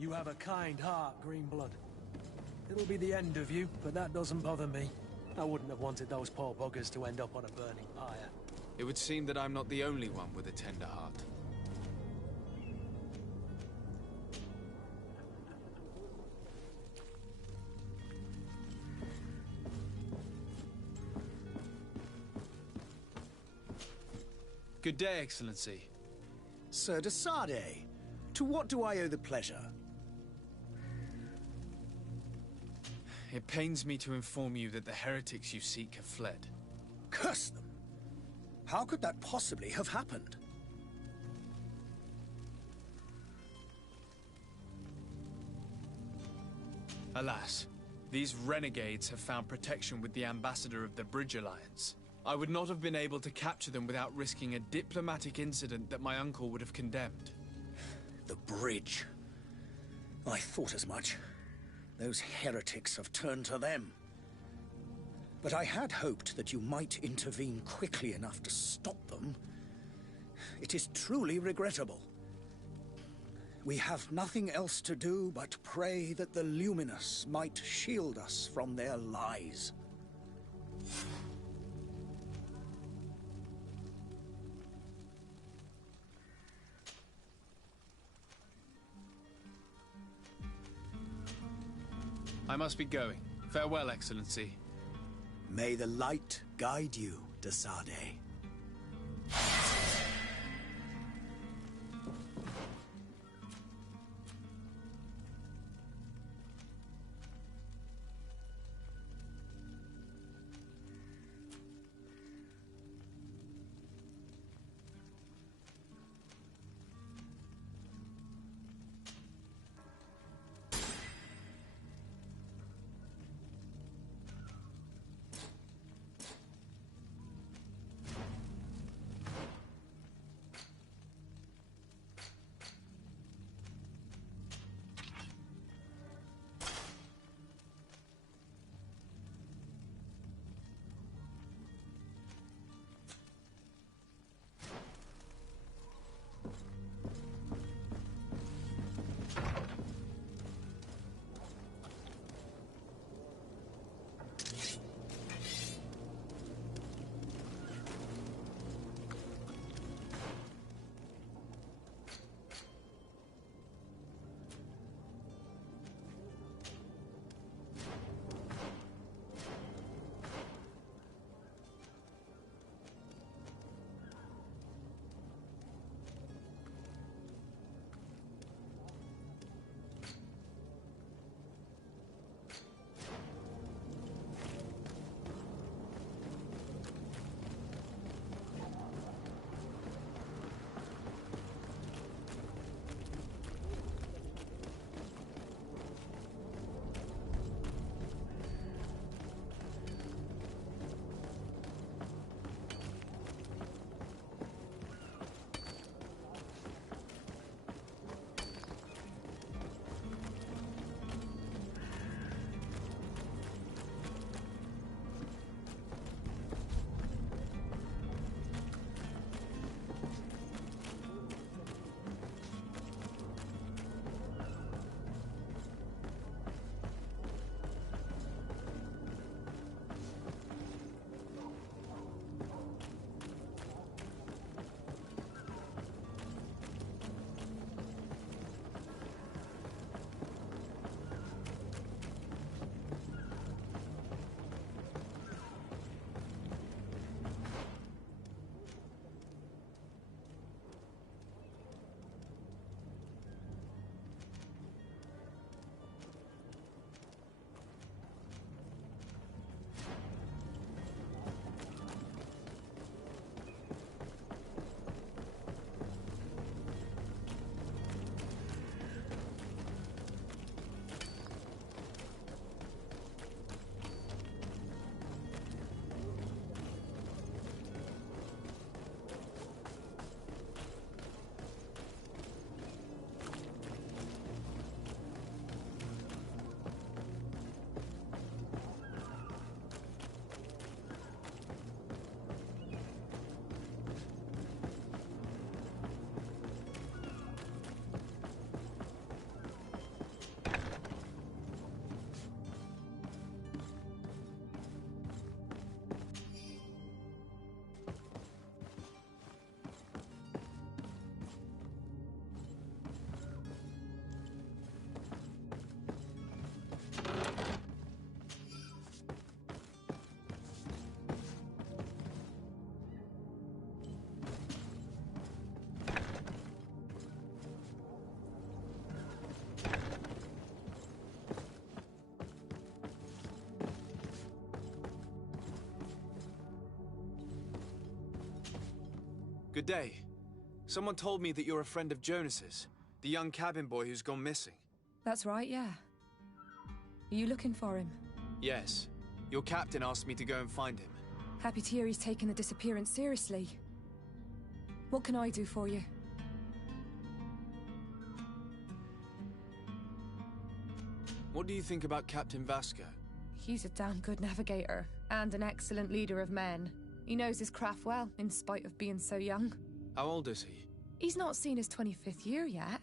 You have a kind heart, Greenblood. It'll be the end of you, but that doesn't bother me. I wouldn't have wanted those poor buggers to end up on a burning pyre. It would seem that I'm not the only one with a tender heart. Good day, Excellency. Sir de Sardet, to what do I owe the pleasure? It pains me to inform you that the heretics you seek have fled. Curse them! How could that possibly have happened? Alas, these renegades have found protection with the ambassador of the Bridge Alliance. I would not have been able to capture them without risking a diplomatic incident that my uncle would have condemned. The bridge. I thought as much. Those heretics have turned to them. But I had hoped that you might intervene quickly enough to stop them. It is truly regrettable. We have nothing else to do but pray that the Luminous might shield us from their lies. I must be going. Farewell, Excellency. May the light guide you, de Sardet. Good day. Someone told me that you're a friend of Jonas's, the young cabin boy who's gone missing. That's right, yeah. Are you looking for him? Yes. Your captain asked me to go and find him. Happy to hear he's taken the disappearance seriously. What can I do for you? What do you think about Captain Vasco? He's a damn good navigator, and an excellent leader of men. He knows his craft well, in spite of being so young. How old is he? He's not seen his 25th year yet.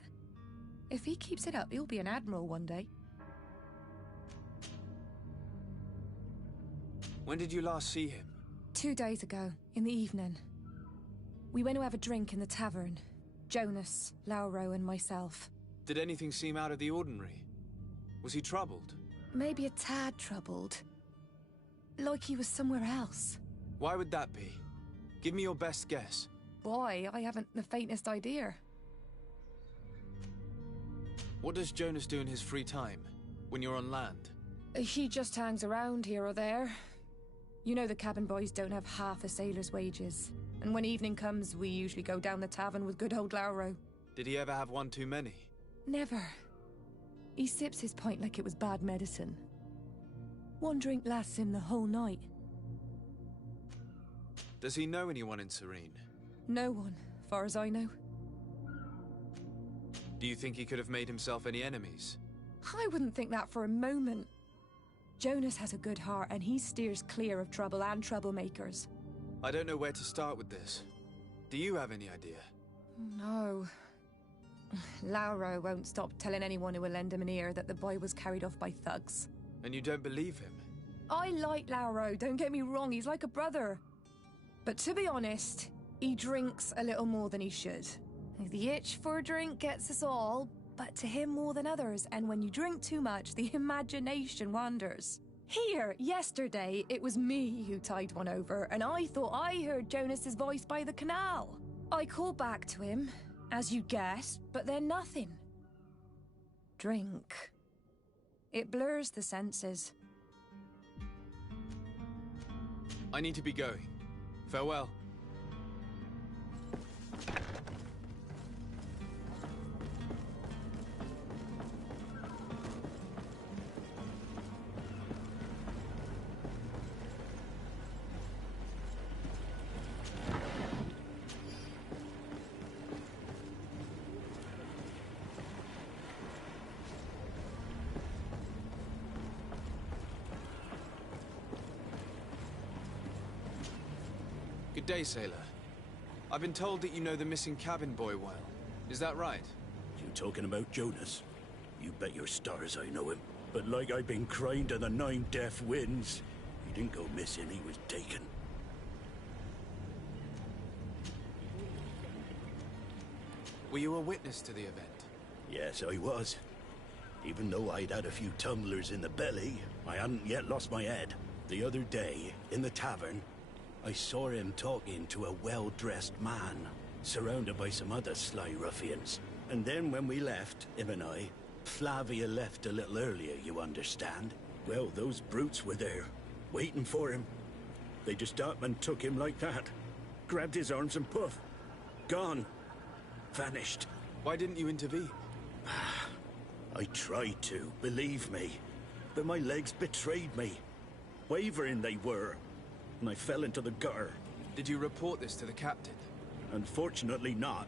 If he keeps it up, he'll be an admiral one day. When did you last see him? 2 days ago, in the evening. We went to have a drink in the tavern. Jonas, Lauro, and myself. Did anything seem out of the ordinary? Was he troubled? Maybe a tad troubled. Like he was somewhere else. Why would that be? Give me your best guess. Boy, I haven't the faintest idea. What does Jonas do in his free time, when you're on land? He just hangs around here or there. You know the cabin boys don't have half a sailor's wages. And when evening comes, we usually go down the tavern with good old Lauro. Did he ever have one too many? Never. He sips his pint like it was bad medicine. One drink lasts him the whole night. Does he know anyone in Serene? No one, far as I know. Do you think he could have made himself any enemies? I wouldn't think that for a moment. Jonas has a good heart and he steers clear of trouble and troublemakers. I don't know where to start with this. Do you have any idea? No. Lauro won't stop telling anyone who will lend him an ear that the boy was carried off by thugs. And you don't believe him? I like Lauro, don't get me wrong, he's like a brother. But to be honest, he drinks a little more than he should. The itch for a drink gets us all, but to him more than others, and when you drink too much, the imagination wanders. Here, yesterday, it was me who tied one over, and I thought I heard Jonas's voice by the canal. I called back to him, as you guessed, but then nothing. Drink. It blurs the senses. I need to be going. Farewell. Good day, sailor. I've been told that you know the missing cabin boy well. Is that right? You talking about Jonas? You bet your stars I know him. But like I've been crying to the 9 deaf winds, he didn't go missing, he was taken. Were you a witness to the event? Yes, I was. Even though I'd had a few tumblers in the belly, I hadn't yet lost my head. The other day, in the tavern, I saw him talking to a well-dressed man, surrounded by some other sly ruffians. And then when we left, him and I, Flavia left a little earlier, you understand? Well, those brutes were there, waiting for him. They just up and took him like that. Grabbed his arms and poof. Gone. Vanished. Why didn't you intervene? I tried to, believe me. But my legs betrayed me. Wavering they were. And I fell into the gutter. Did you report this to the captain? Unfortunately not.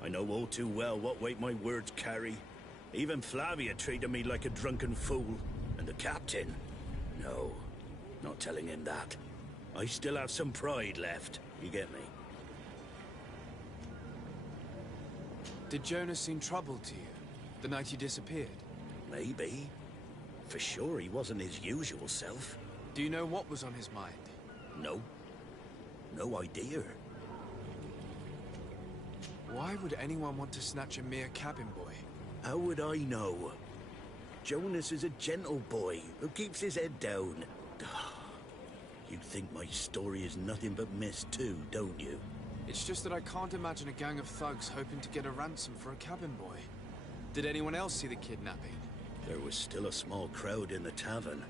I know all too well what weight my words carry. Even Flavia treated me like a drunken fool. And the captain? No, not telling him that. I still have some pride left, you get me? Did Jonas seem troubled to you, the night he disappeared? Maybe. For sure he wasn't his usual self. Do you know what was on his mind? No. No idea. Why would anyone want to snatch a mere cabin boy? How would I know? Jonas is a gentle boy who keeps his head down. You think my story is nothing but mist too, don't you? It's just that I can't imagine a gang of thugs hoping to get a ransom for a cabin boy. Did anyone else see the kidnapping? There was still a small crowd in the tavern.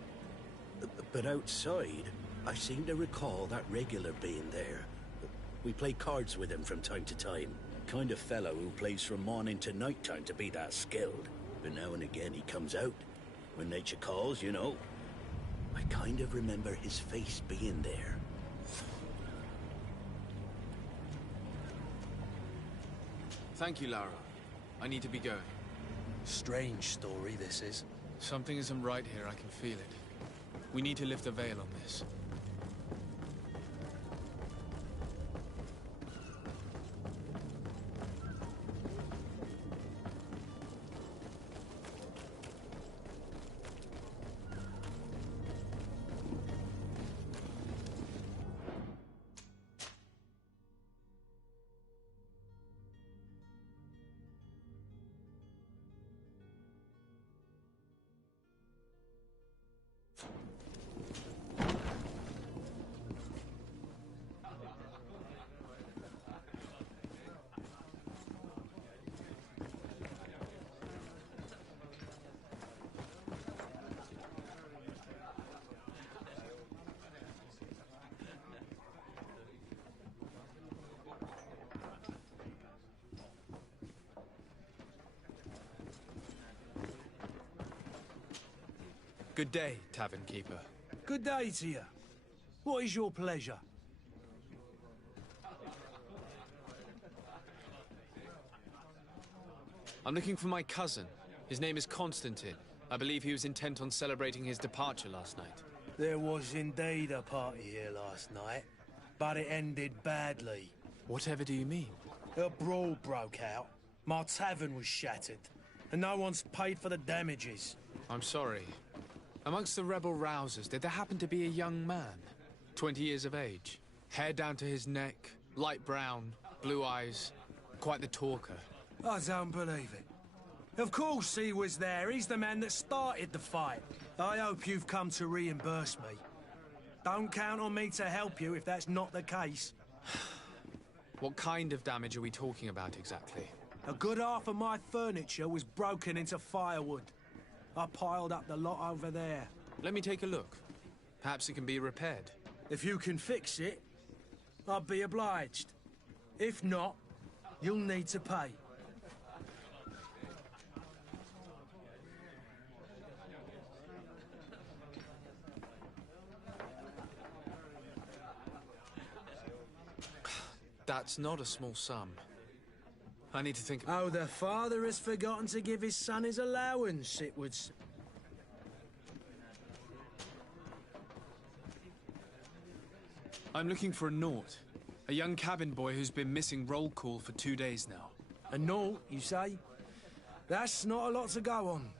But outside, I seem to recall that regular being there. We play cards with him from time to time. Kind of fellow who plays from morning to night time to be that skilled. But now and again he comes out. When nature calls, you know. I kind of remember his face being there. Thank you, Lara. I need to be going. Strange story, this is. Something isn't right here, I can feel it. We need to lift the veil on this. Good day, tavern keeper. Good day to you. What is your pleasure? I'm looking for my cousin. His name is Constantine. I believe he was intent on celebrating his departure last night. There was indeed a party here last night, but it ended badly. Whatever do you mean? A brawl broke out. My tavern was shattered, and no one's paid for the damages. I'm sorry. Amongst the rebel rousers, did there happen to be a young man? 20 years of age. Hair down to his neck, light brown, blue eyes. Quite the talker. I don't believe it. Of course he was there. He's the man that started the fight. I hope you've come to reimburse me. Don't count on me to help you if that's not the case. What kind of damage are we talking about exactly? A good half of my furniture was broken into firewood. I piled up the lot over there. Let me take a look. Perhaps it can be repaired. If you can fix it, I'd be obliged. If not, you'll need to pay. That's not a small sum. I need to think... Oh, the father has forgotten to give his son his allowance, it would... I'm looking for a Naut. A young cabin boy who's been missing roll call for 2 days now. A Naut, you say? That's not a lot to go on.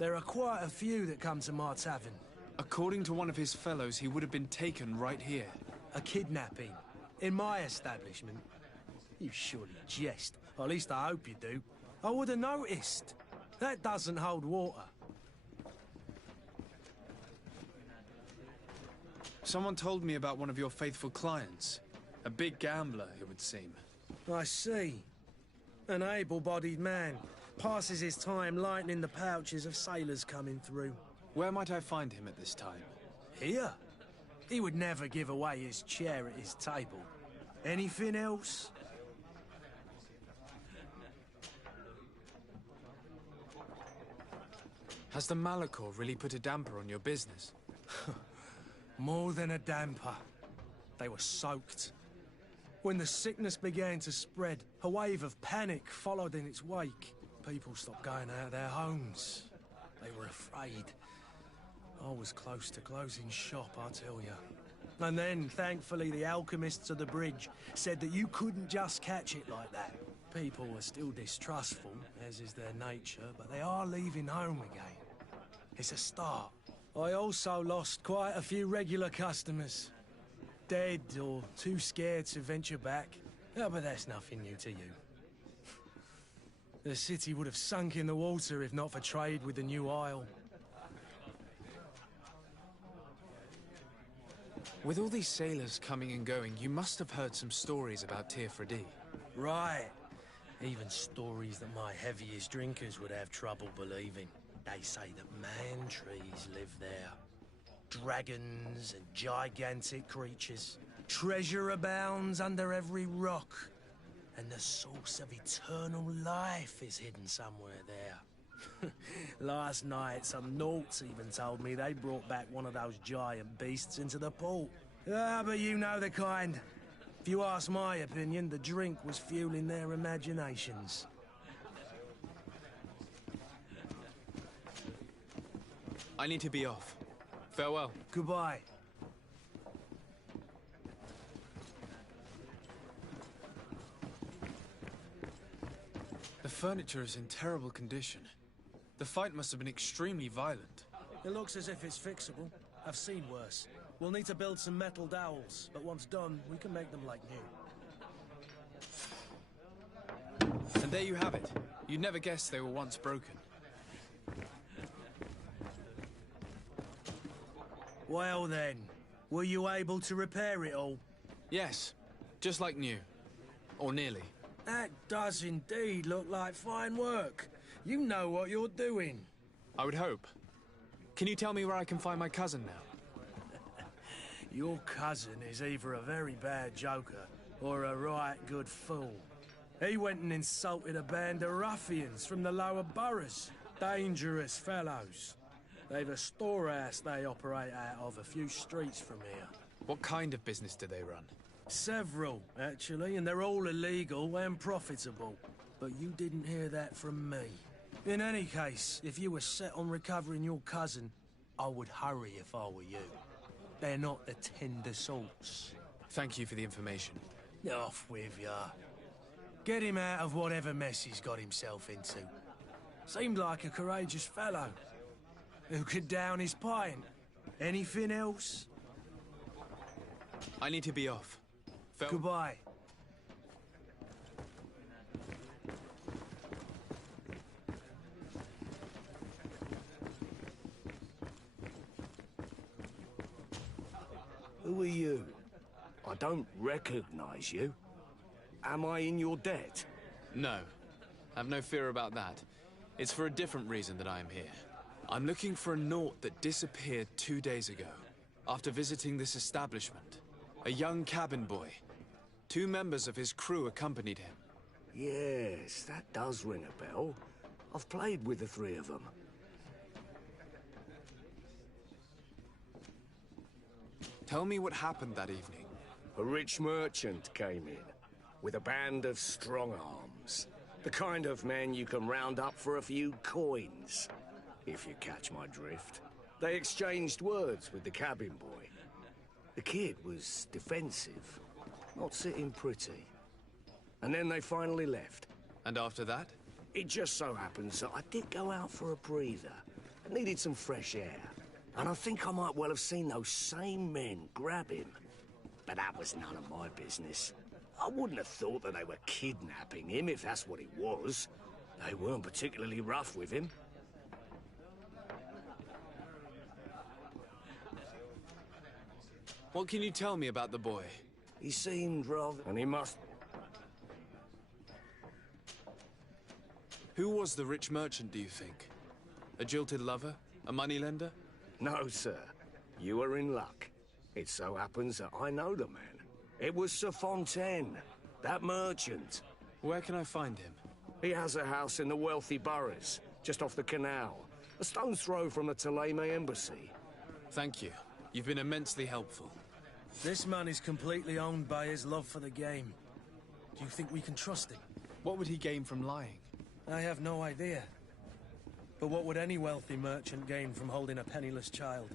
There are quite a few that come to my tavern. According to one of his fellows, he would have been taken right here. A kidnapping? In my establishment? You surely jest. Or at least I hope you do. I would have noticed. That doesn't hold water. Someone told me about one of your faithful clients. A big gambler, it would seem. I see. An able-bodied man. Passes his time lightening the pouches of sailors coming through. Where might I find him at this time? Here? He would never give away his chair at his table. Anything else? Has the Malachor really put a damper on your business? More than a damper. They were soaked. When the sickness began to spread, a wave of panic followed in its wake. People stopped going out of their homes. They were afraid. I was close to closing shop, I tell you. And then, thankfully, the alchemists of the bridge said that you couldn't just catch it like that. People were still distrustful, as is their nature, but they are leaving home again. It's a start. I also lost quite a few regular customers. Dead or too scared to venture back. Oh, but that's nothing new to you. The city would have sunk in the water if not for trade with the New Isle. With all these sailors coming and going, you must have heard some stories about Tir-Fradee. Right. Even stories that my heaviest drinkers would have trouble believing. They say that man-trees live there. Dragons and gigantic creatures. Treasure abounds under every rock, and the source of eternal life is hidden somewhere there. Last night, some Nauts even told me they brought back one of those giant beasts into the port. Ah, but you know the kind. If you ask my opinion, the drink was fueling their imaginations. I need to be off. Farewell. Goodbye. The furniture is in terrible condition. The fight must have been extremely violent. It looks as if it's fixable. I've seen worse. We'll need to build some metal dowels, but once done, we can make them like new. And there you have it. You'd never guess they were once broken. Well then, were you able to repair it all? Yes, just like new. Or nearly. That does indeed look like fine work. You know what you're doing. I would hope. Can you tell me where I can find my cousin now? Your cousin is either a very bad joker or a right good fool. He went and insulted a band of ruffians from the lower boroughs. Dangerous fellows. They've a storehouse they operate out of a few streets from here. What kind of business do they run? Several, actually, and they're all illegal and profitable. But you didn't hear that from me. In any case, if you were set on recovering your cousin, I would hurry if I were you. They're not the tender sorts. Thank you for the information. Off with ya. Get him out of whatever mess he's got himself into. Seemed like a courageous fellow. Who could down his pint? Anything else? I need to be off. Goodbye. Who are you? I don't recognize you. Am I in your debt? No. Have no fear about that. It's for a different reason that I am here. I'm looking for a Naut that disappeared 2 days ago, after visiting this establishment. A young cabin boy. 2 members of his crew accompanied him. Yes, that does ring a bell. I've played with the 3 of them. Tell me what happened that evening. A rich merchant came in, with a band of strong arms. The kind of men you can round up for a few coins, if you catch my drift. They exchanged words with the cabin boy. The kid was defensive, not sitting pretty. And then they finally left. And after that? It just so happens that I did go out for a breather. I needed some fresh air. And I think I might well have seen those same men grab him. But that was none of my business. I wouldn't have thought that they were kidnapping him, if that's what it was. They weren't particularly rough with him. What can you tell me about the boy? He seemed rather... and he must... Who was the rich merchant, do you think? A jilted lover? A moneylender? No, sir. You are in luck. It so happens that I know the man. It was Sir Fontaine, that merchant. Where can I find him? He has a house in the wealthy boroughs, just off the canal. A stone's throw from the Thélème embassy. Thank you. You've been immensely helpful. This man is completely owned by his love for the game. Do you think we can trust him? What would he gain from lying? I have no idea. But what would any wealthy merchant gain from holding a penniless child?